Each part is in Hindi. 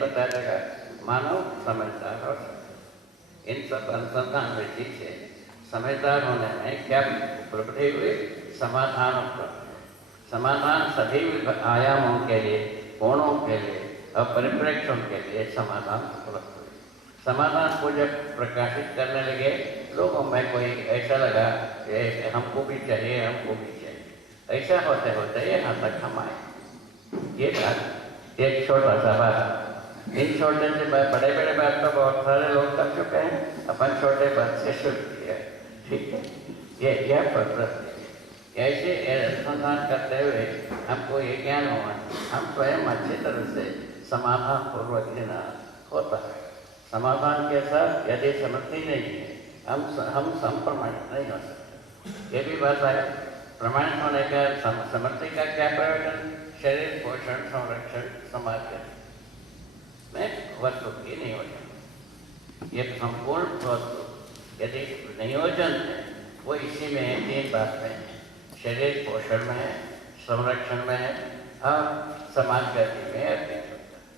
पता लगा मानव समझदार हो सकता है। इन सब अनुसंधान विधि से समझदार होने में क्या उपलब्धि हुई? समाधान उपलब्ध। समाधान सभी आयामों के लिए, कोणों के लिए और परिप्रेक्ष्यों के लिए समाधान उपलब्ध हुए। समाधान को जब प्रकाशित करने लगे लोगों में कोई ऐसा लगा कि हमको भी चाहिए, हमको भी चाहिए। ऐसा होते होते यहाँ तक हम आए। ये बात एक छोटा सा बात। इन छोटे से बड़े बड़े बात तो बहुत सारे लोग कर चुके हैं, अपन छोटे बात से शुरू किया। ठीक है, यह पद्धति ऐसे अनुसंधान करते हुए हमको ये ज्ञान हुआ हम स्वयं अच्छी तरह से समाधान पूर्वक लेना होता है। समाधान के साथ यदि समृद्धि नहीं है हम संप्रमाणित नहीं हो सकते। ये भी बात है। प्रमाणित होने का समृद्धि का क्या प्रयोजन? शरीर पोषण, संरक्षण, समाज में वस्तु की नियोजन। ये संपूर्ण वस्तु यदि नियोजन है वो इसी में है, तीन बात में है। शरीर पोषण में है, संरक्षण में है और समाज गति में है।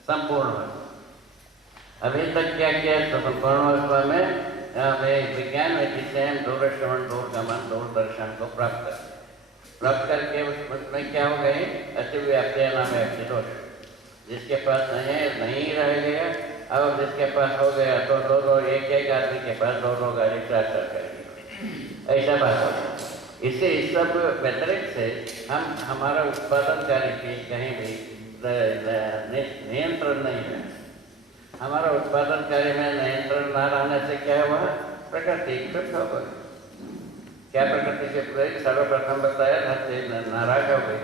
संपूर्ण वस्तु अभी तक क्या किया? संपूर्ण वस्तु में विज्ञान में जिसे हम दूरश्रवण, दूरगमन, दूरदर्शन को प्राप्त करके उसमें क्या हो गए? अतिव्याप्ति नाम है दोष। जिसके पास नहीं है नहीं रह गया, और जिसके पास हो गया तो दो एक आदमी के पास दो गाड़ी चार कर ऐसा बात हो। इससे इस सब व्यतिरिक्त से हम हमारा उत्पादनकारी चीज कहीं भी नियंत्रण नहीं है। हमारा उत्पादनकारी में नियंत्रण न रहने से क्या हुआ? प्रकृति क्षुब्ध हो गई। क्या प्रकृति से सर्वप्रथम बताया धरती नाराज हो गई,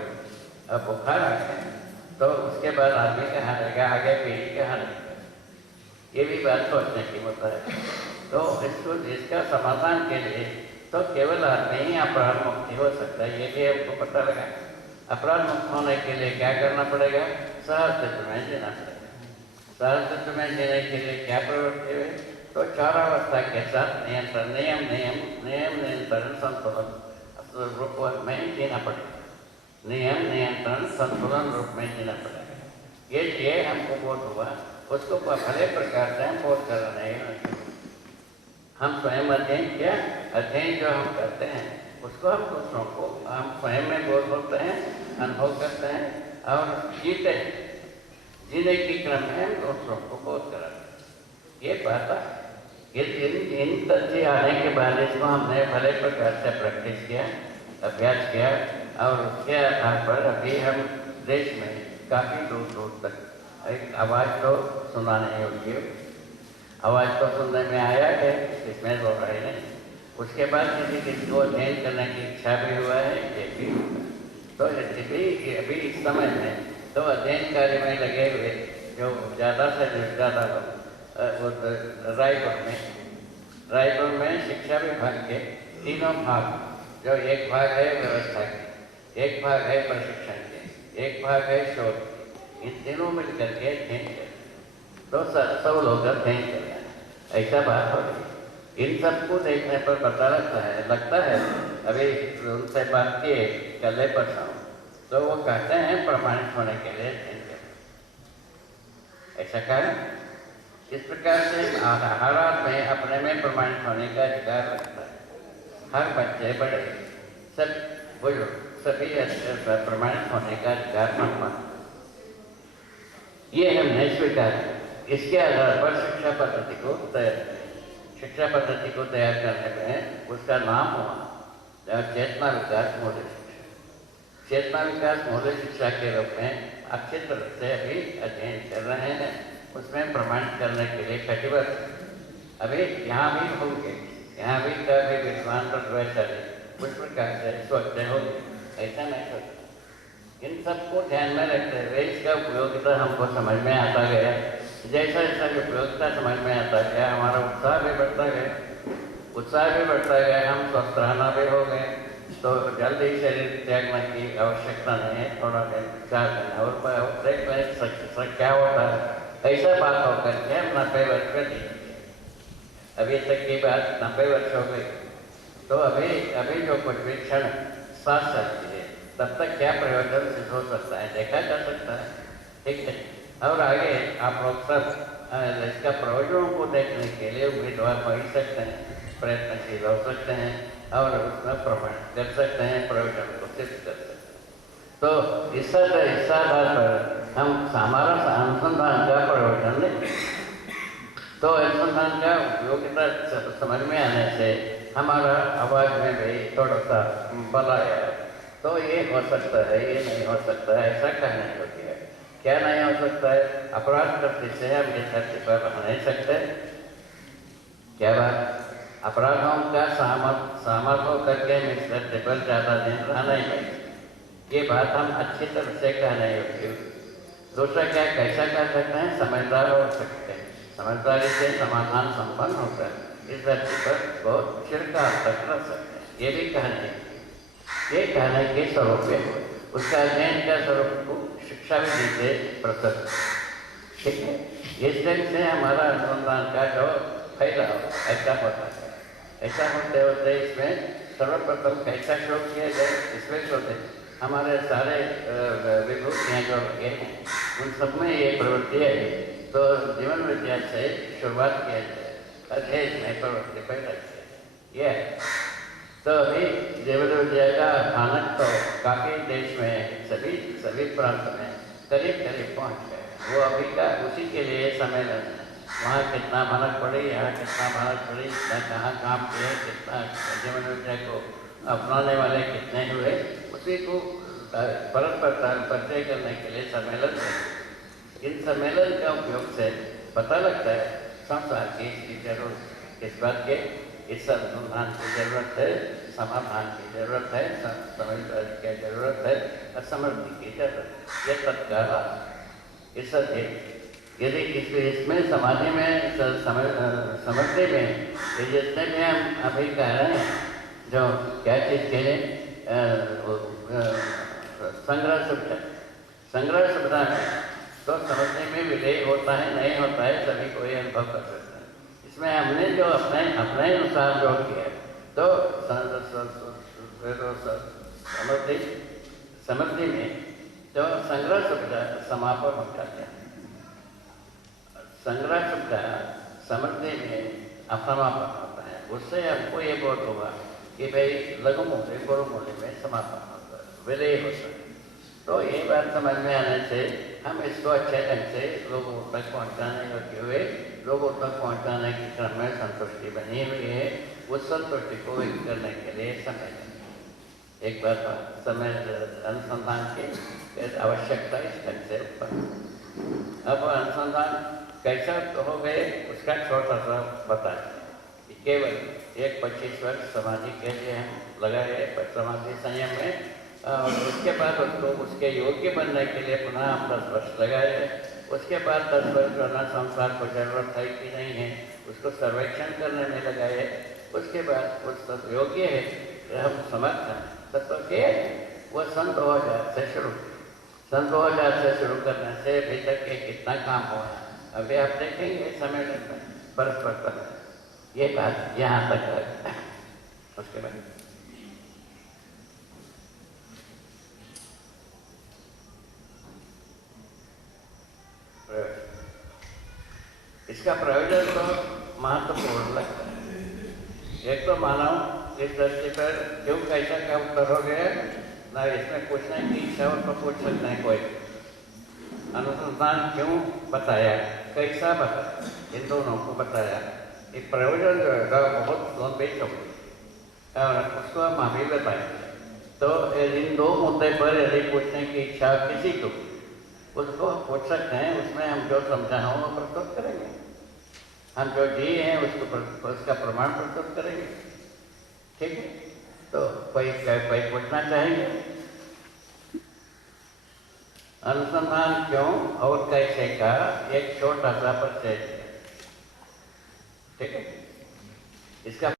अब बुखार आ गया, तो उसके बाद आदमी कहाँ रहेगा, आगे पीढ़ी कहाँ रहेगा? ये भी बात सोचने की होता है। तो इसका समाधान के लिए तो केवल आदमी ही अपराध मुक्ति हो सकता है, ये भी हमको पता लगा। अपराध मुक्त होने के लिए क्या करना पड़ेगा? सहस्तित्व में जीना पड़ेगा। सहस्तित्व में जीने के लिए क्या प्रवृत्ति हुई? तो चारावस्था के साथ नियंत्रण, नियंत्रण, संतुलन रूप में जीना पड़ेगा। नियम, नियंत्रण, संतुलन रूप में जीना पड़ेगा। ये हमको बोध हुआ, उसको भले प्रकार से हम बोध कर रहे हैं। हम स्वयं अध्ययन किया, अध्ययन जो हम करते हैं उसको हम दूसरों को हम स्वयं में बोध होते हैं, अनुभव करते हैं और जीते हैं। जीने के क्रम में हम दूसरों को बोध कराते हैं। ये बात है। इन तथ्य आने के बाद इसको हमने भले प्रकार से प्रैक्टिस किया, अभ्यास किया, और उसके आधार पर अभी हम देश में काफ़ी दूर दूर तक एक आवाज़ तो सुनाने योग्य आवाज़ तो सुनने में आया है, इसमें दो राय नहीं। उसके बाद किसी को अध्ययन करने की इच्छा भी हुआ है, ये भी तो अभी इस समय में तो अध्ययन कार्य में लगे हुए जो ज़्यादा से ज़्यादा लोग रायपुर में शिक्षा विभाग के तीनों भाग, जो एक भाग है व्यवस्था के, एक भाग है प्रशिक्षण के, एक भाग है शोध के, इन तीनों मिलकर के अध्ययन करें तो सब लोग अध्ययन करें, ऐसा बात हो रही। इन सबको देखने पर पता लगता है अभी उनसे बात किए कल परसों, तो वो कहते हैं प्रमाणित होने के लिए अध्ययन करें। ऐसा कारण इस प्रकार से हर आदमी अपने में प्रमाणित होने का अधिकार रखता है। हर बच्चे बड़े सब बुजुर्ग सभी प्रमाणित होने का अधिकार मानता है। ये हमने स्वीकार किया। इसके आधार पर शिक्षा पद्धति को तैयार करने में उसका नाम हुआ चेतना विकास मूल्य शिक्षा। चेतना विकास मूल्य शिक्षा के रूप में अच्छी तरह से अभी अध्ययन कर रहे हैं। उसमें प्रमाणित करने के लिए कटिबद्ध अभी यहाँ भी होंगे, यहाँ भी कभी विद्वान वैशाली उस प्रकार से सोचते होंगे, ऐसा नहीं सोचते। इन सबको ध्यान में रखते हुए इसका उपयोगिता हमको समझ में आता गया। जैसा जैसा उपयोगिता समझ में आता गया हमारा उत्साह भी बढ़ता गया, हम स्वस्थ रहना भी हो गए। तो जल्दी शरीर त्यागने की आवश्यकता नहीं है, थोड़ा दिन 4 दिन और देख लें क्या होता है। ऐसा बात होकर के हम 90 वर्ष पे जीते। अभी तक की बात 90 वर्ष हो गई, तो अभी जो कुछ भी क्षण सांस चलती है तब तक क्या प्रयोजन सिद्ध हो सकता है, देखा जा सकता है। ठीक है, और आगे आप लोग सब इसका प्रयोजनों को देखने के लिए उम्मीदवार बन सकते हैं, प्रयत्नशील हो सकते हैं और उसमें प्रमाणित कर सकते हैं, प्रयोजन को सिद्ध कर सकते हैं। तो इस आधार पर हम हमारा अनुसंधान का प्रयोजन नहीं, तो अनुसंधान का उपयोगिता समझ में आने से हमारा आवाज में भी थोड़ा सा बल आया। तो ये हो सकता है, ये नहीं हो सकता है, ऐसा कहने योग्य है। क्या नहीं हो सकता है? अपराध करते से हम इस धरती पर रह नहीं सकते। क्या बात? अपराधों का सहमत होकर के हम इस धरती पर ज्यादा दिन रह नहीं सकते। ये बात हम अच्छी तरह से कहने योग्य। दूसरा क्या, कैसा कर सकते हैं? समझदार हो सकते हैं, समझदारी से समाधान संपन्न होता है, इस धरती पर बहुत चिरकाल तक रह सकते हैं। ये भी कहने, ये कहने के स्वरूप है। उसका अध्ययन का स्वरूप को शिक्षा विधि से प्रस्तुत, ठीक है। इस ढंग से हमारा अनुसंधान का जो फैलाव ऐसा होता है। ऐसा होते होते इसमें सर्वप्रथम कैसा शोध किया जाए, इसमें शोध हमारे सारे विभूतियाँ जो हैं उन सब में ये प्रवृत्ति है। तो जीवन विद्या से शुरुआत किया जाए, अध्ययन में प्रवृत्ति पैदा किया यह है। तो अभी जीवन विद्या का मानक तो काफ़ी देश में सभी प्रांत में करीब करीब पहुँच गए। वो अभी का उसी के लिए सम्मेलन है। वहाँ कितना मानक पड़ी, यहाँ कितना मानक पड़ी, कहाँ काम किए, कितना जीवन विद्या को अपनाने वाले कितने हुए, उसी को परस्पर परिचय करने के लिए सम्मेलन है। इन सम्मेलन का उपयोग से पता लगता है संसार की इसकी जरूरत, किस बात के, इस अनुसंधान की जरूरत है, समाधान की जरूरत है, समझदारी की जरूरत है और समृद्धि की जरूरत है। ये तत्काल इस यदि इसमें समाधि में समृद्धि में ये जितने भी हम अभी कह रहे हैं, जो क्या चीज़ के लिए संग्रह सुविधा में तो समझने में विधेय होता है नहीं होता है, सभी को ये अनुभव कर सकते हैं। इसमें हमने जो अपने अनुसार जो किया तो समृद्धि में जो संग्रह सुविधा समापन हो जाता है, संग्रह सुविधा समृद्धि में समापन होता है। उससे हमको ये बोध होगा कि भाई लघु मूल्य गुरु मूल्य में समापन होता है, विलय होता है। तो ये बात समझ में आने से हम इसको अच्छे ढंग से लोगों तक पहुँचाने योग्य हुए, लोगों तक पहुँचाने के क्रम में संतुष्टि बनी हुई है। उस संतुष्टि को व्यक्त करने के लिए समय एक बार समय अनुसंधान की आवश्यकता इस ढंग से उत्पन्न। अब अनुसंधान कैसा हो गए उसका छोटा सा बताएं। केवल एक 25 वर्ष समाधि के लिए हम लगाए समाधि संयम में, और उसके बाद उसको उसके योग्य बनने के लिए पुनः हम 10 वर्ष लगाए। उसके बाद 10 वर्ष रहना संसार को जरूरत है कि नहीं है उसको सर्वेक्षण करने में लगाए। उसके बाद उस योग्य है हम समर्थ हैं तत्व के वो सन 2000 से शुरू, सन 2000 से शुरू करने से अभी तक के कितना काम हुआ है अभी आप देखेंगे सम्मेलन में परस्पर कर ये बात यहाँ तक है। उसके बाद इसका प्रयोजन तो महत्वपूर्ण लगता है। एक तो मानव इस दृष्टि पर क्यों कैसा क्या उत्तर हो गया ना, इसमें पूछने की इच्छा और तो पूछ सकते हैं कोई। अनुसंधान क्यों बताया, कैसा बताया, इन दोनों को बताया। एक प्रयोजन जो है बहुत लंबी चौड़ी और उसको हम अभी बताएंगे। तो इन दो मुद्दे पर यदि पूछने की इच्छा किसी को उसको पूछ सकते हैं। उसमें हम जो समझा हो वो प्रस्तुत करेंगे, हम जो जी हैं उसको उसका प्रमाण प्रस्तुत करेंगे, ठीक है। तो कोई पूछना चाहेंगे अनुसंधान क्यों और कैसे का एक छोटा सा परिचय, ठीक है। इसका